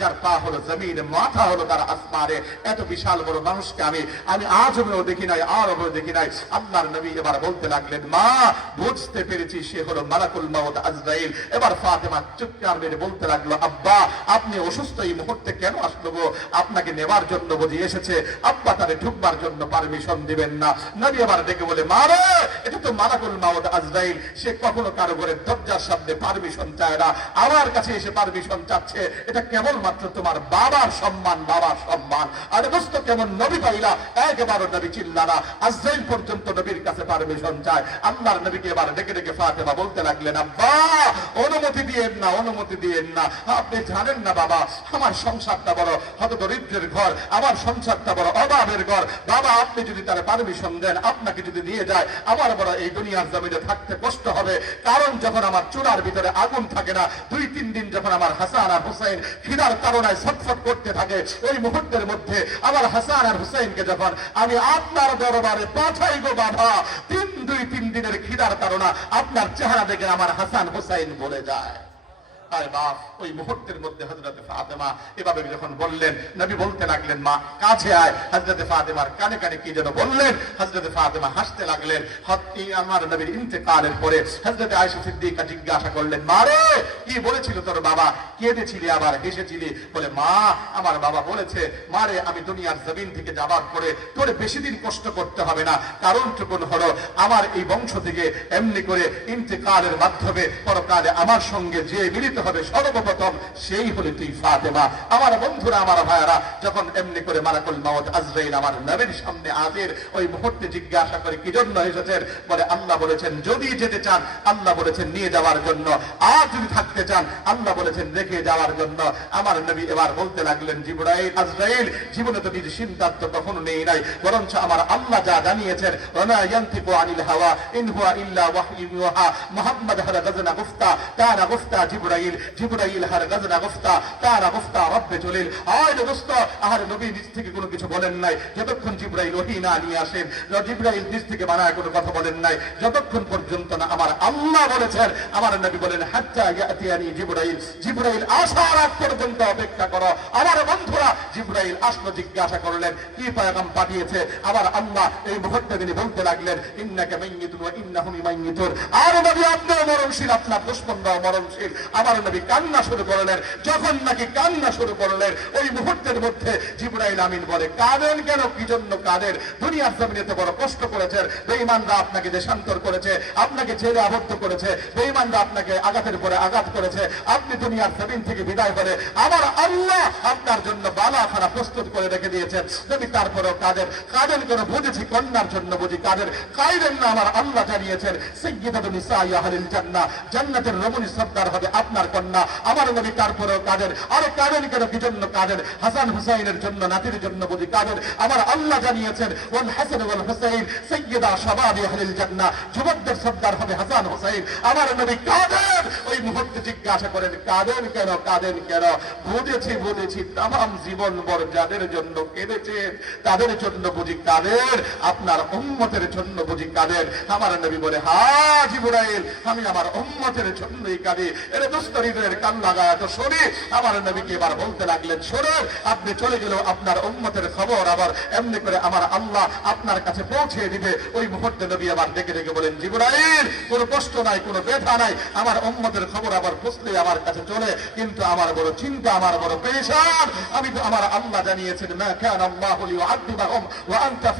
যার পা হলো জমিনে, মাথা হলো তার আসমানে। এত বিশাল বড় মানুষকে আমি আমি আজমেও দেখি নাই আরবেও দেখি নাই। আল্লাহর নবী এবার বলতে লাগলেন, মা, বুঝতে পেরেছি সে হলো মালাকুল মাউত আজরাইল। এবার ফাতেমা চুপচার মেরে বলতে লাগল, আব্বা, আপনি অসুস্থ এই মুহূর্তে কেন আসলো গো? আপনাকে নেবার জন্য বুঝি এসেছে। আব্বা তারে ঢুকবার জন্য পারমিশন দিবেন না। নবী আবার ডেকে বলে মারে এটা তো মালাকুল মাউত আজরাইল। সে কখনো কারও ঘরে দরজার সামনে পারমিশন চায় না। আমার কাছে এসে পারমিশন চাচ্ছে। এটা কেবলমাত্র তোমার বাবার সম্মান বাবার সম্মান। আর দোস্ত কেমন নবী পাইলা একেবারও নবী চিল্লানা আজরাইল পর্যন্ত নবীর কাছে পারমিশন চায়, আল্লাহর নবীকে এবার ডেকে ডেকে ফাতেমা বলতে লাগলেন, আব্বা, অনুমতি দিয়েন না, অনুমতি দিয়েন না। আপনি জানেন না বাবা, আমার সংসারটা বড় হত দরিদ্রের ঘর, আমার সংসারটা বড় অভাবের ঘর। বাবা, আপনি যদি তার পারমিশন দেন, আপনাকে যদি নিয়ে যায়, আমার বড় এই দুনিয়ার জমিনে থাকতে কষ্ট হবে। কারণ যখন আমার চূড়ার ভিতরে আগুন থাকে না, দুই তিন দিন যখন আমার হাসান আর হুসাইন খিদার তাড়নায় ছটফট করতে থাকে। ওই মুহূর্তের মধ্যে আমার হাসান আর হুসাইনকে যখন আমি আপনার দরবারে পাঠাই গো বাবা, তিন দুই তিন দিনের খিদার তাড়না আপনার চেহারা দেখে আমার হাসান হুসাইন বলে যায়। জিজ্ঞাসা করলেন, মা রে, কি বলেছিল তোর বাবা? কেঁদেছিলি আবার, হেসেছিলি? বলে, মা, আমার বাবা বলেছে, মা রে, আমি দুনিয়ার জমিন থেকে যাবার পরে তোর বেশি দিন কষ্ট করতে হবে না। কারণ টুকুন হলো, আমার এই বংশ থেকে এমনি করে ইন্তেকালের মাধ্যমে পরকালে আমার সঙ্গে যে মিলিত হবে সর্বপ্রথম। সেই হলে তুই ফাতেমা। আমার বন্ধুরা, আমার ভাইয়ারা, যখন এমনি করে মারাকুল মাওত আজরাইল আমার নবীর সামনে হাজির, ওই মুহূর্তে জিজ্ঞাসা করে, কি জন্য এসেছেন? বলে, আল্লাহ বলেছেন, যদি যেতে চান, আল্লাহ বলেছেন নিয়ে যাওয়ার জন্য। আর যদি থাকতে চান, আল্লাহ বলেছেন রেখে যাওয়ার জন্য। আমার নবী এবার বলতে লাগলেন, জিবরাইল, আজরাইল, জীবনে তো নিজ সিদ্ধান্ত কখনো নেই নাই। বরঞ্চ আমার আল্লাহ যা জানিয়েছেন ওনা ইয়ান্তিকু আনিল হাওয়া, ইন হুয়া ইল্লা ওয়াহয়ু ইউহা মুহাম্মদ হারা গাজনা গুফতা, কানা গুফতা জিবরাইল জিবরাইল হার গাজনা গুফতা কানা গুফতা রব্বে জলিল। আয় দোস্ত আহার নবী নিজ থেকে কোনো কিছু বলেন নাই। যতক্ষণ জিবরাইল ওহী না নিয়ে আসেন জিবরাইল নিজ থেকে বানায় কোনো কথা বলেন নাই। যতক্ষণ পর্যন্ত না আমার আল্লাহ বলেছেন, আমার নবী বলেন, হাত্তা ইয়াতিয়ানি জিবরাইল জিবরাইল আসার আগ পর্যন্ত অপেক্ষা করো। আমার বন্ধুরা, জিবরাইল আসলো, জিজ্ঞাসা করলেন, কি পয়গাম পাঠিয়েছে? আমার আল্লাহ এই মুহূর্তে তিনি বলতে লাগলেন, ইন্নাকা মাইয়িতুন ওয়া ইন্নাহুম মাইয়িতুন। আর নবী আপনিও মরণশীল, আপনার দুশমনরাও মরণশীল। আমার নবী কান্না শুরু করলেন। যখন নাকি কান্না শুরু করলেন, ওই মুহূর্তের মধ্যে জিবরাইল আমিন বলে, কাঁদেন কেন? কি জন্য কাঁদেন? দুনিয়ার জমিনেতে বড় কষ্ট করেছেন। বেঈমানরা আপনাকে দেশান্তর করেছে, আপনাকে জেলে আবদ্ধ করেছে, বেঈমানরা আপনাকে আঘাতের পরে আঘাত করেছে। আপনি দুনিয়ার জমিন থেকে বিদায় করে আমার আল্লাহ আপনার জন্য বালা খানা প্রস্তুত করে রেখে দিয়েছেন। যদি তারপরেও কাদের কাদের কেন? বুঝেছি কন্যার জন্য বুঝি কাদের কাইরেন না আমার আল্লাহ জানিয়েছেন সৈয়দাতুল নিসাই আহলিল জান্নাহ। জান্নাতের রমণী সর্দার হবে আপনার কন্যা, আমার নবী তারপরেও কাদের? আরে কাদের কেন কি জন্য কাদের? হাসান হুসাইনের জন্য, নাতির জন্য বুঝি কাদের? আমার আল্লাহ জানিয়েছেন, ওয়াল হাসান ওয়াল হুসাইন সৈয়দা শাবাবি আহলিল জান্নাহ। যুবকদের সর্দার হবে হাসান হুসাইন। আমার নবী কাদের? ওই মুহূর্তে জিজ্ঞাসা করেন, কাদের কেন কাদের কেন? বুঝেছি বুঝেছি তাম জীবন বর যাদের জন্য কেঁদেছেন, তাদের জন্য বুঝি কাদের? আপনার উম্মতের জন্য বুঝি কাদের? আমার নবী বলে হা জিবরাইল আমি আমার উম্মতের জন্যই কাঁদি। এর দোস্ত হৃদয়ের কান লাগায় তো শোনে আমার নবীকে এবার বলতে লাগলেন, শোনো, আপনি চলে গেলেও আপনার উম্মতের খবর আবার এমনি করে আমার আল্লাহ আপনার কাছে পৌঁছে দিবে। ওই মুহূর্তে নবী আবার ডেকে ডেকে বলেন, জিবরাইল, কোনো কষ্ট নাই, কোনো ব্যথা নাই, আমার উম্মতের খবর আবার বুঝলে আমার কাছে চলে, কিন্তু আমার বড় চিন্তা, আমার বড় পেরেশান। আমি তো আমার আল্লাহ জানিয়েছেন, মা কান আল্লাহু লিউআযিবাহুম ওয়া আনতা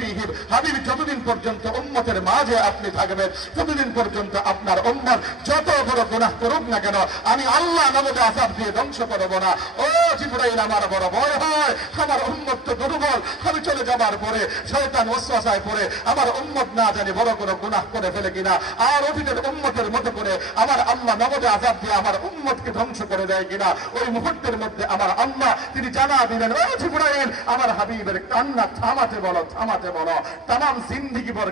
হাবিব, যতদিন পর্যন্ত উম্মতের মাঝে আপনি থাকবেন, ততদিন পর্যন্ত আপনার উম্মত যত বড় গুনাহ করুক না কেন, আমি আল্লাহ নবদে আসাদ দিয়ে ধ্বংস করব না। ও জিবরাইল আমার বড় ভয় হয় আমার তো দুর্বল। আমি চলে যাবার পরে শয়তান ওয়াসওয়াসায় পড়ে। আমার না জানি বড় কোনো গুনাহ করে ফেলে কিনা। আর অতীতের মতো করে আমার আযাব দিয়ে আমার ধ্বংস করে দেয় কিনা। ওই মুহূর্তের মধ্যে আমার তিনি জানা দিলেন ও আমার হাবিবের কান্না থামাতে বলো থামাতে বলো।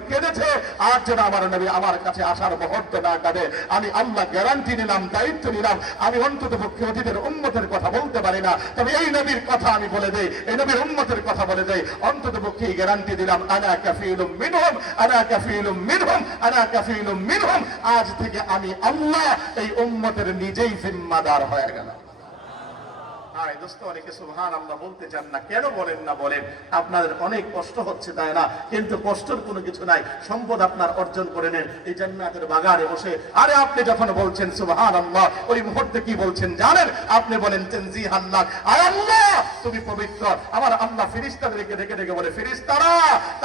কেঁদেছে। আর যেন আমার নবী আমার কাছে আসার মুহূর্ত না কাঁদে। আমি আল্লাহ গ্যারান্টি নিলাম, দায়িত্ব নিলাম। আমি অন্তত পক্ষে অতীতের উম্মতের কথা বলতে পারি না। তবে এই নবীর কথা আমি বলে দেই, এই নবীর উন্মতের কথা বলে দেই। অন্তত পক্ষে এই গ্যারান্টি দিলাম আনা কাফিলুম মিনহুম আনা কাফিলুম মিনহুম আনা কাফিলুম মিনহুম। আজ থেকে আমি আল্লাহ এই উম্মতের নিজেই জিম্মাদার হয়ে গেলাম। ভাই দোস্ত, অনেকে সুবহান আল্লাহ বলতে চান না। কেন বলেন না বলেন? আপনাদের অনেক কষ্ট হচ্ছে, তাই না? কিন্তু কোনো কিছু নাই। সম্পদ আপনার অর্জন করে নেন। এই জান্নাতের বসে, আরে আপনি যখন বলছেন সুবহান আল্লাহ ওই মুহূর্তে কি বলছেন জানেন? আপনি বলেন তেনজি আল্লাহ, তুমি পবিত্র। আমার আল্লাহ ফিরিস্তাদেরকে ডেকে ডেকে বলে ফিরিস্তারা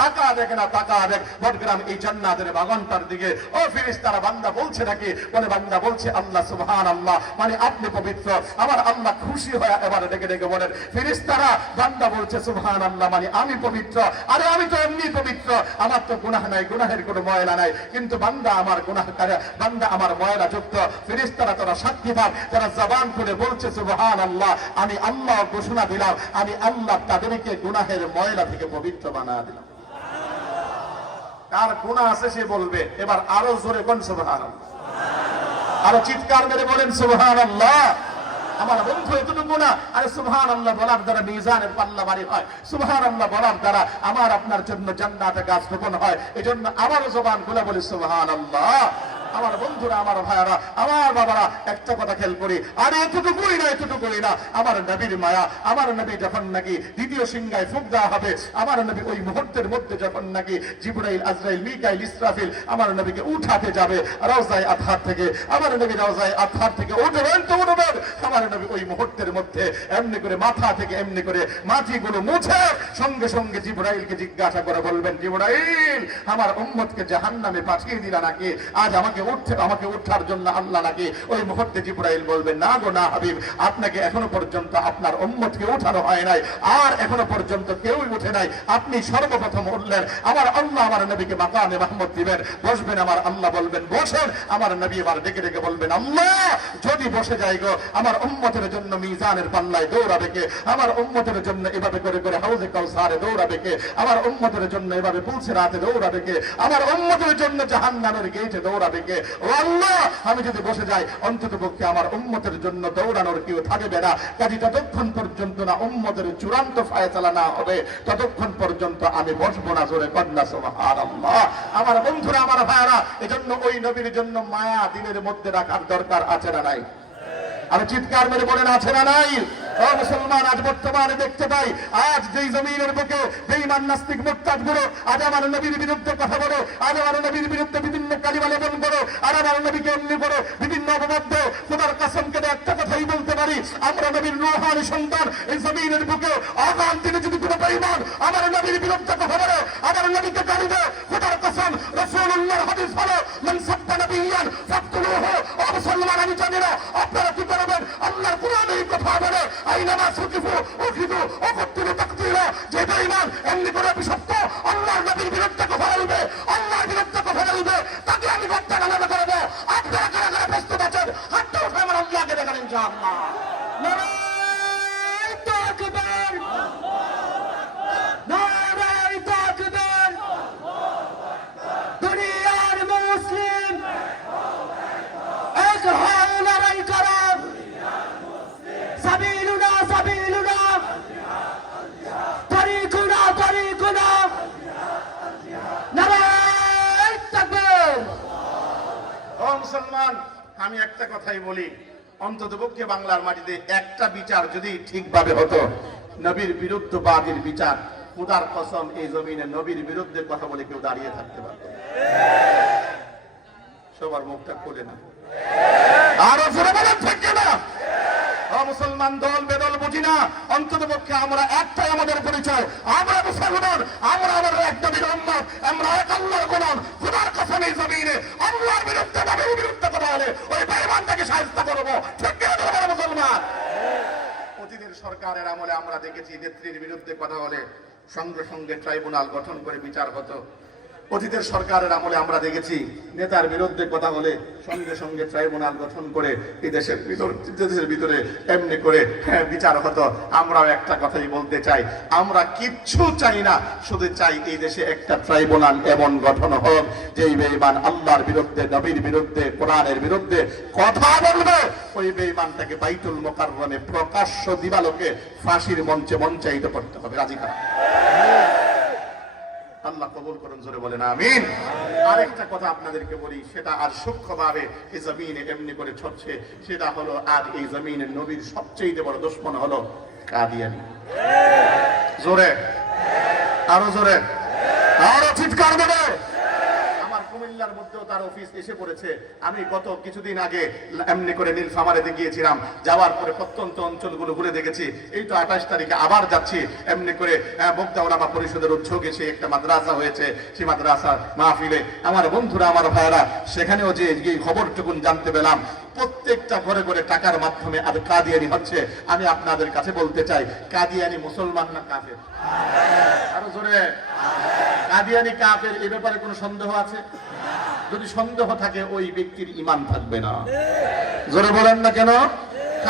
টাকা দেখে না টাকা দেখ। বটগ্রাম এই জান্নাতের বাগানটার দিকে। ও ফিরিস্তারা বান্দা বলছে নাকি? বলে, বান্দা বলছে আল্লাহ সুবহান আল্লাহ মানে আপনি পবিত্র। আমার আল্লাহ খুশি হয়ে এবারে ডেকে ডেকে বলেন ফিরিস্তারা বান্দা বলছে সুবহান আল্লাহ মানে আমি পবিত্র। আরে আমি তো এমনি পবিত্র। আমার তো গুনাহ নাই, গুনাহের কোনো ময়লা নাই। কিন্তু বান্দা আমার গুনাহ করে, বান্দা আমার ময়লা যুক্ত। ফিরিস্তারা তোরা সাক্ষী থাক তারা জবান করে বলছে সুবহান আল্লাহ আমি আল্লাহ ঘোষণা দিলাম, আমি আল্লাহ তাদেরকে গুনাহের ময়লা থেকে পবিত্র বানা দিলাম। কার গুনাহ আছে সে বলবে, এবার আরও জোরে কোন সুবহান আরও চিৎকার মেরে বলেন সুবহান আল্লাহ আমার বন্ধু এতটুকু না আরে সুহান আল্লাহ বলার দ্বারা মিজানের পাল্লা বাড়ি হয়। সুহান আল্লাহ বলার দ্বারা আমার আপনার জন্য জান্নাতে গাছ রোপণ হয়। এজন্য জন্য আমারও জবান খুলে বলি সুহান আল্লাহ আমার বন্ধুরা, আমার ভাইয়ারা, আমার বাবারা, একটা কথা খেয়াল করি। আরে এতটুকুই না এতটুকুই না, আমার নবীর মায়া, আমার নবী যখন নাকি দ্বিতীয় সিংহায় ফুক দেওয়া হবে, আমার নবী ওই মুহূর্তের মধ্যে যখন নাকি জিবরাইল, আজরাইল, মিকাইল, ইসরাফিল, আমার নবীকে উঠাতে যাবে রওজায় আথার থেকে, আমার নবী রওজায় আথার থেকে উঠবেন তো উঠবেন, আমার নবী ওই মুহূর্তের মধ্যে এমনি করে মাথা থেকে এমনি করে মাটিগুলো মুছে সঙ্গে সঙ্গে জিবরাইলকে জিজ্ঞাসা করে বলবেন, জিবরাইল, আমার উম্মতকে জাহান্নামে পাঠিয়ে দিলা নাকি? আজ আমাকে উঠতে আমাকে উঠার জন্য আল্লাহ নাকি ওই মুহূর্তে জিবরাইল বলবেন, না গো, না হাবিব, আপনাকে এখনও পর্যন্ত আপনার উম্মতকে উঠানো হয় নাই, আর এখনও পর্যন্ত কেউই উঠে নাই। আপনি সর্বপ্রথম উঠলেন, আমার আল্লাহ আমার নবীকে মাকামে মাহমুদ দিবেন। বসবেন আমার আল্লাহ বলবেন, বসেন। আমার নবী এবার ডেকে ডেকে বলবেন, আল্লাহ, যদি বসে যাই গো, আমার উম্মতের জন্য মিজানের পাল্লায় দৌড়াবে কে? আমার উম্মতের জন্য এভাবে করে করে হাউজে কাউসারে দৌড়াবে কে? আমার উম্মতের জন্য এভাবে পুলসে রাতে দৌড়াবে কে? আমার উম্মতের জন্য জাহান্নামের গেটে দৌড়াবে কে? ও আল্লাহ, আমি যদি বসে যাই অন্তত পক্ষে আমার উম্মতের জন্য দৌড়ানোর কেউ থাকবে না। কাজে ততক্ষণ পর্যন্ত না উম্মতের চূড়ান্ত ফায়সালা না হবে, ততক্ষণ পর্যন্ত আমি বসবো না, জোরে কন্যা আমার বন্ধুরা, আমার ভাইরা এজন্য ওই নবীর জন্য মায়া দিনের মধ্যে রাখার দরকার আছে না নাই? আর চিৎকার মেরে বলেন, আছে না নাই? মুসলমান, আজ বর্তমানে দেখতে পাই। আজ যেই জমিনের বুকে বেঈমান নাস্তিক মুরতাদগুলো, আজ আমার নবীর বিরুদ্ধে কথা বলো, আজ আমার নবীর বিরুদ্ধে বিভিন্ন কালিমা লেপন করো, আর আমার নবীকে এমনি করো বিভিন্ন অপবাদ্য তোমার কাসমকে একটা কথাই বলতে পারি, আমরা নবীর রুহানি সন্তান, এই জমিনের বুকে আগাম দিনে যদি কোনো বেঈমান আমার নবীর বিরুদ্ধে কথা বলে, আমার নবীকে গালি দেয় খোদার কসম, রাসূলুল্লাহর হাদিস হলো মান সাব্বা নাবিয়ান ফাকতুলুহু ও মুসলমান, আমি জানি না আপনারা আল্লাহর কোরআনে এই কথা বলে আইনামা সুকিফু উখিদু ও কত্তিলু তাকতিলা যে বেঈমান এমনি করে বিশ্বস্ত আল্লাহর নবীর বিরুদ্ধে কথা বলবে আল্লাহর বিরুদ্ধে কথা বলবে তাকে আমি গদ্দা গালাবে করে দেব আপনারা কারা কারা প্রস্তুত আছেন হাতটা উঠে আমার আল্লাহকে দেখান ইনশাআল্লাহ নারায় তাকবীর নারায় তাকবীর দুনিয়ার মুসলিম এক হও লড়াই করো সাবিলুনা সাবিলুনা তরিকুনা তরিকুনা নারায় তাকবীর মুসলমান, আমি একটা কথাই বলি। অন্তত পক্ষে বাংলার মাটিতে একটা বিচার যদি ঠিকভাবে হতো, নবীর বিরুদ্ধবাদীর বিচার, খুদার কসম, এই জমিনে নবীর বিরুদ্ধে কথা বলে কেউ দাঁড়িয়ে থাকতে পারবে। সবার মুখটা খুলে না মুসলমান, দল বেদল বুঝি না। অন্তত পক্ষে আমরা একটাই আমাদের পরিচয়। আমরা মুসলমান আমরা আমাদের একটা বিরম্মত আমরা এক আল্লাহর গোলাম খুদার কসম এই জমিনে আল্লাহর বিরুদ্ধে নবীর বিরুদ্ধে কথা বলে ওই বেঈমানটাকে সাহায্য করব ঠিক না তোমরা মুসলমান অতীতের সরকারের আমলে আমরা দেখেছি নেত্রীর বিরুদ্ধে কথা বলে সঙ্গে সঙ্গে ট্রাইব্যুনাল গঠন করে বিচার হতো। অতীতের সরকারের আমলে আমরা দেখেছি নেতার বিরুদ্ধে কথা বলে সঙ্গে সঙ্গে ট্রাইব্যুনাল গঠন করে এই দেশের ভিতর দেশের ভিতরে এমনি করে হ্যাঁ, বিচার হতো। আমরাও একটা কথাই বলতে চাই আমরা কিচ্ছু চাই না শুধু চাই এই দেশে একটা ট্রাইব্যুনাল এমন গঠন হোক যেই বেঈমান আল্লাহর বিরুদ্ধে নবীর বিরুদ্ধে কোরআনের বিরুদ্ধে কথা বলবে। ওই বেঈমানটাকে বাইতুল মোকাররমে প্রকাশ্য দিবালোকে ফাঁসির মঞ্চে মঞ্চায়িত করতে হবে। রাজি কারা? আল্লাহ কবুল করুন জোরে বলেন আমিন। আরেকটা কথা আপনাদেরকে বলি সেটা আর সূক্ষ্মভাবে এই জমিনে এমনি করে ছড়ছে সেটা হলো আর এই জমিনের নবীর সবচেয়ে বড় দুশ্মন হলো কাদিয়ানি জোরে। আরও জোরে। আরও চিৎকার দেবে। কুমিল্লার মধ্যেও তার অফিস এসে পড়েছে। আমি গত কিছুদিন আগে এমনি করে নীলফামারেতে গিয়েছিলাম। যাওয়ার পরে প্রত্যন্ত অঞ্চলগুলো ঘুরে দেখেছি। এই তো আঠাশ তারিখে আবার যাচ্ছি। এমনি করে বোগদা ওলামা পরিষদের উদ্যোগে সে একটা মাদ্রাসা হয়েছে। সেই মাদ্রাসার মাহফিলে আমার বন্ধুরা, আমার ভাইয়েরা, সেখানেও যে এই খবরটুকুন জানতে পেলাম। প্রত্যেকটা ঘরে ঘরে টাকার মাধ্যমে আর কাদিয়ানি হচ্ছে। আমি আপনাদের কাছে বলতে চাই, কাদিয়ানি মুসলমান না কাফের? আরও জোরে। কাদিয়ানি কাফের, এ ব্যাপারে কোনো সন্দেহ আছে? যদি সন্দেহ থাকে ওই ব্যক্তির ইমান থাকবে না। জোরে বলেন না কেন?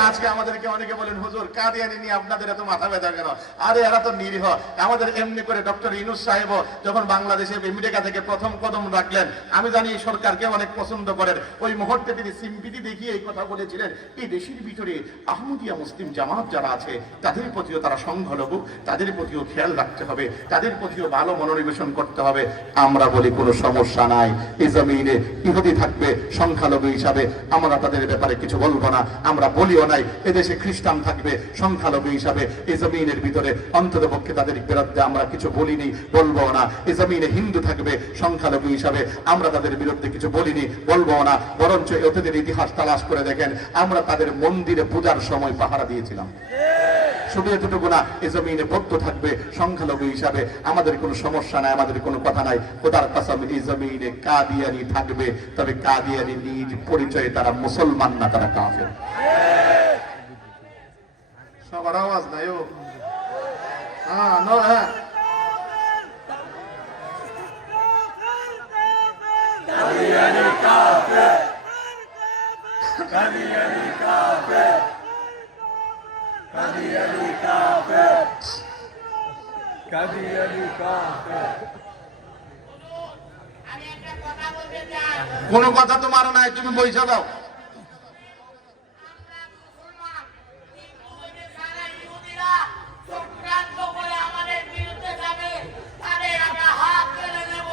আজকে আমাদেরকে অনেকে বলেন, হুজুর, কাদিয়ানি নিয়ে আপনাদের এত মাথা ব্যথা কেন? আরে, এরা তো নিরীহ। আমাদের এমনি করে ডক্টর ইনুস সাহেব যখন বাংলাদেশে আমেরিকা থেকে প্রথম কদম রাখলেন, আমি জানি এই সরকারকে অনেক পছন্দ করেন। ওই মুহূর্তে তিনি সিম্পিতি দেখিয়ে এই কথা বলেছিলেন, এই দেশের ভিতরে আহমদিয়া মুসলিম জামাত যারা আছে, তাদের প্রতিও তারা সংখ্যালঘু তাদের প্রতিও খেয়াল রাখতে হবে, তাদের প্রতিও ভালো মনোনিবেশন করতে হবে। আমরা বলি, কোনো সমস্যা নাই। এই জমিনে ইহুদি থাকবে, সংখ্যালঘু হিসাবে, আমরা তাদের ব্যাপারে কিছু বলব না। আমরা বলিও নাই। এদেশে খ্রিস্টান থাকবে, সংখ্যালঘু হিসাবে এই জমিনের ভিতরে অন্তত পক্ষে তাদের বিরুদ্ধে আমরা কিছু বলিনি, বলব না। এই জমিনে হিন্দু থাকবে, সংখ্যালঘু হিসাবে আমরা তাদের বিরুদ্ধে কিছু বলিনি, বলব না। বরঞ্চ অতীতের ইতিহাস তালাশ করে দেখেন, আমরা তাদের মন্দিরে পূজার সময় পাহারা দিয়েছিলাম। শুধু এতটুকু না, এ জমিনে থাকবে, সংখ্যালঘু হিসাবে আমাদের কোনো সমস্যা নাই, আমাদের কোনো কথা নাই। খোদার এই জমিনে কাদিয়ানি থাকবে, তবে কাদিয়ানি নিজ পরিচয়ে তারা মুসলমান না, তারা কাফের। সবার আওয়াজ নাই, ও। হ্যাঁ ন হ্যাঁ। কাফের আমি একটা কথা কোনো কথা তোমার নাই, তুমি বইসা দাও আমরা মুসলমান কিন্তু ওই যে যারা ইহুদিরা চক্রান্ত করে আমাদের বিরুদ্ধে যাবে তাদের আমরা হাত কেড়ে নেব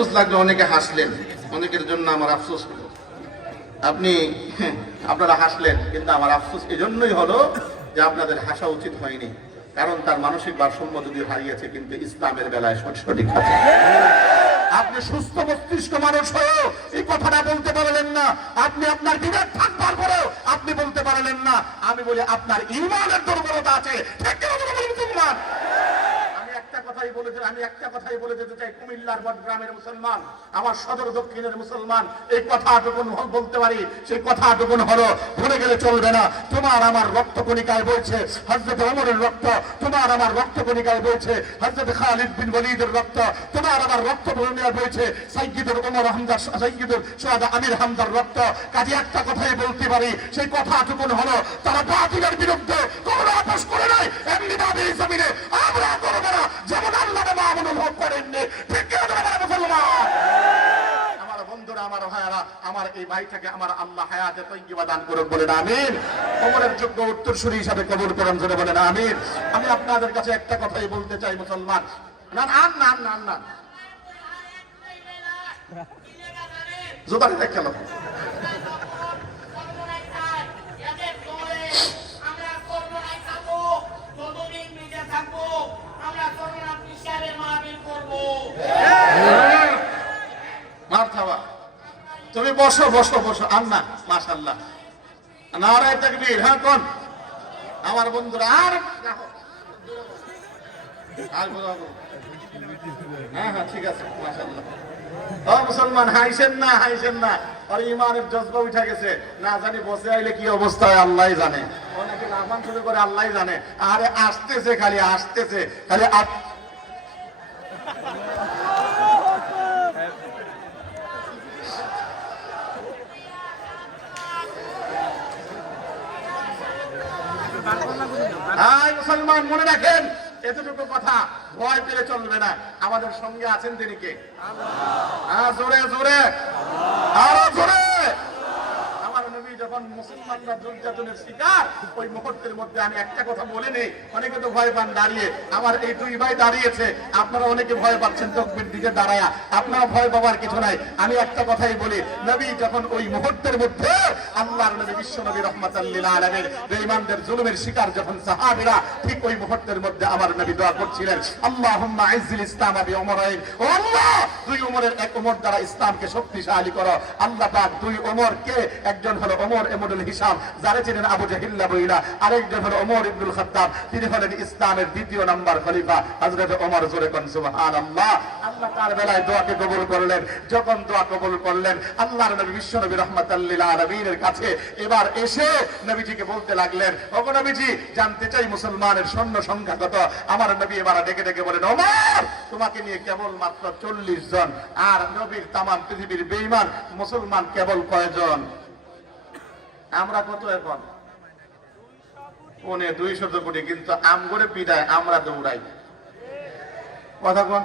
আফসোস লাগল অনেকে হাসলেন। অনেকের জন্য আমার আফসোস হলো। আপনি হ্যাঁ, আপনারা হাসলেন কিন্তু আমার আফসোস এজন্যই হলো যে আপনাদের হাসা উচিত হয়নি। কারণ তার মানসিক ভারসাম্য যদি হারিয়েছে কিন্তু ইসলামের বেলায় সঠিক আছে আপনি সুস্থ মস্তিষ্ক মানুষ হয়েও এই কথাটা বলতে পারলেন না। আপনি আপনার বিবেক থাকবার পরেও আপনি বলতে পারলেন না। আমি বলি আপনার ইমানের দুর্বলতা আছে? কথাই বলে যে- আমি একটা কথাই বলে যেতে চাই কুমিল্লার বট গ্রামের মুসলমান, আমার সদর দক্ষিণের মুসলমান, এই কথাটুকুন হ- বলতে পারি, সেই কথাটুকুন হলো ভুলে গেলে চলবে না। তোমার আমার রক্ত কণিকায় বইছে হজরত ওমরের রক্ত, তোমার আমার রক্ত কণিকায় বইছে হজরত খালিদ বিন ওয়ালিদের রক্ত, তোমার আমার রক্ত কণিকায় বইছে, সাইয়্যিদুল ওমর হামজা সাইয়্যিদুল সোহাদা আমির হামদার রক্ত। কাজে একটা কথাই বলতে পারি, সেই কথাটুকুন হলো, তারা বাতিলের বিরুদ্ধে কোনো আপোষ করে নাই, এমনি ভাবে এই জমিনে, আমরা করব না, যেমন আল্লাহ মা অনুভব করেননি ঠিক যোগ্য উত্তরসূরি হিসাবে কবর করেন বলেন, আমিন। আমি আপনাদের কাছে একটা কথাই বলতে চাই, মুসলমান। না না না না না। জোতারি দেখ আমরা করোনায় থাকব যতদিন বেঁচে থাকব আমরা করোনা পিসারে মাহবিল করব মার খাওয়া তুমি বসো বসো বসো। আন্না মাশাল্লাহ নারায় হ্যাঁ কোন? আমার বন্ধুরা, আর না জানি বসে আইলে কি অবস্থা আল্লাহ জানে। অনেকে করে আল্লাহ জানে। আরে, আসতেছে খালি আসতেছে। খালি মুসলমান মনে রাখেন, এতটুকু কথা ভয় পেলে চলবে না। আমাদের সঙ্গে আছেন তিনি কে? হ্যাঁ জোরে জোরে। আরও জোরে। যখন মুসলমানরা দুর্যাতনের শিকার, ওই মুহূর্তের মধ্যে আমি একটা কথা বলে নেই। অনেকে তো ভয় পান দাঁড়িয়ে। আমার এই দুই ভাই দাঁড়িয়েছে। আপনারা অনেকে ভয় পাচ্ছেন তকবির দিকে দাঁড়ায়া। আপনারা ভয় পাবার কিছু নাই। আমি একটা কথাই বলি, নবী যখন ওই মুহূর্তের মধ্যে আল্লাহর নবী, বিশ্ব নবী রহমাতাল্লিল আলমের বেঈমানদের জুলুমের শিকার যখন সাহাবীরা, ঠিক ওই মুহূর্তের মধ্যে আমার নবী দোয়া করছিলেন, আল্লাহুম্মা ইজ্জিল ইসলাম আবি ও আল্লাহ! দুই ওমরের এক ওমর দ্বারা ইসলামকে শক্তিশালী করো, আল্লাহ পাক দুই ওমরকে একজন হলো ওমর হিসাম যারা ছিলেন আবু জাহিল্লা বইলা। আরেকজন ওমর ইবনুল খাত্তাব, তিনি হলেন ইসলামের দ্বিতীয় নাম্বার খলিফা ওমর জোরে কোন, সুবহানাল্লাহ। আল্লাহ তার বেলায় দোয়াকে কবুল করলেন, যখন দোয়া কবুল করলেন, আল্লাহর নবী বিশ্ব নবী আলামিনের কাছে এবার এসে নবীজিকে বলতে লাগলেন নবীজি, জানতে চাই মুসলমানের সৈন্য সংখ্যা কত? আমার নবী এবার ডেকে ডেকে বলেন, ওমর, তোমাকে নিয়ে কেবল মাত্র চল্লিশ জন, আর নবীর তামাম পৃথিবীর বেইমান মুসলমান কেবল কয়জন? আমরা কত এখন? পনে দুইশত কোটি কিন্তু আমগরে পিটায় আমরা দৌড়াই। কথা কোন?